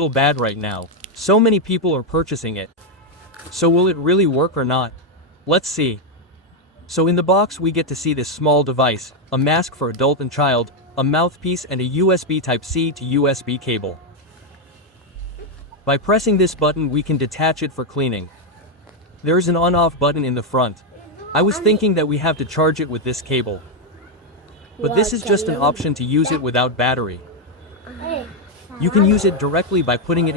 little bad right now. So many people are purchasing it. So will it really work or not? Let's see. So in the box we get to see this small device, a mask for adult and child, a mouthpiece and a USB Type-C to USB cable. By pressing this button we can detach it for cleaning. There is an on-off button in the front. I was thinking that we have to charge it with this cable. But this is just an option to use it without battery. You can use it directly by putting it in